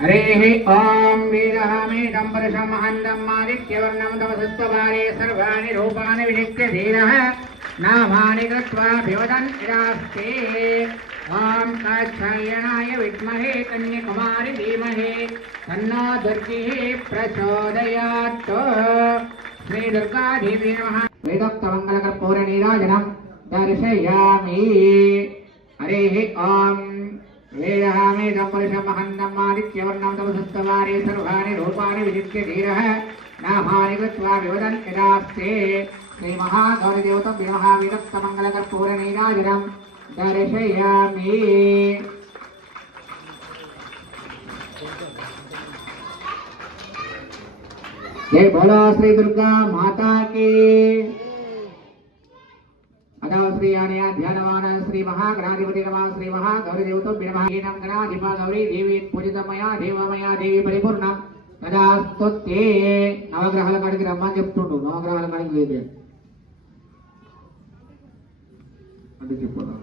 हरिः ॐ वेदहामेदं परशमहन्दम् आदित्यवर्णं तमसस्तवारे सर्वाणि रूपाणि विनित्य धीरः। नामानि कृत्वा भिवदन् इडास्ते ॐ काच्छायणाय विद्महे कन्याकुमारि धीमहि। तन्नो दुर्गिः प्रचोदयात्। श्रीदुर्गादेवी वेदोक्तमङ्गलकर्पूरनीराजनं दर्शयामि। हरिः ॐ वेदहामेदं पुरुषमहन्दम् आदित्यवर्णं तमसस्तवारे सर्वाणि रूपाणि विजित्य धीरः नामानि कृत्वा विवदन् यदास्ते। श्रीमहागौरदेवतं विमहाविदत्तमङ्गलकर्पूरनीराजनं दर्शयामि। जय बोलो श्री दुर्गा माता की। శ్రీ ఆనయ ధ్యానమాన శ్రీ మహాగ్రహాధిపతి నమ శ్రీ మహాగౌరదేవతో నమ గణాధిప గౌరీ దేవి పూజితమయ దేవమయ దేవి పరిపూర్ణం తదాస్తే నవగ్రహాల కాడికి రమ్మని చెప్తుండు నవగ్రహాల కాడికి లేదు అంటే చెప్పదా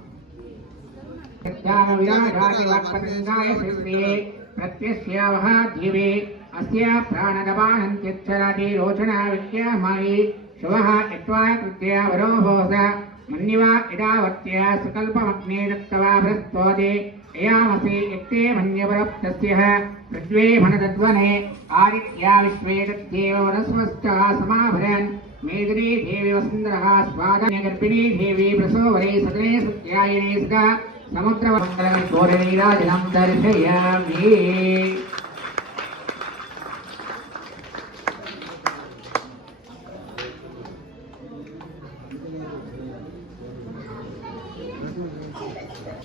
అస్య ప్రాణదపానంత్యక్షరాది రోచణ విద్యామయి శివ యత్వా కృత్య వరోభోస। इदावत्या सुकल्पमग्नेदत्तवाभ्रस्तोदे अयामसि इत्ते मन्यवरप्तस्यः पृथ्वे मनदद्वने आदित्या विश्वे तद्देव वनस्वस्तः समाभरन् मेदिनी देवी वसुन्धरः स्वादन्यगर्भिणी देवी प्रसोवरे सकले सत्यायिने सदा समुद्रमङ्गलं घोरनीराजनं दर्शयामि। సదా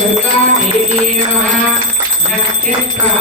दुर्गा देवी नमः नक्षत्रः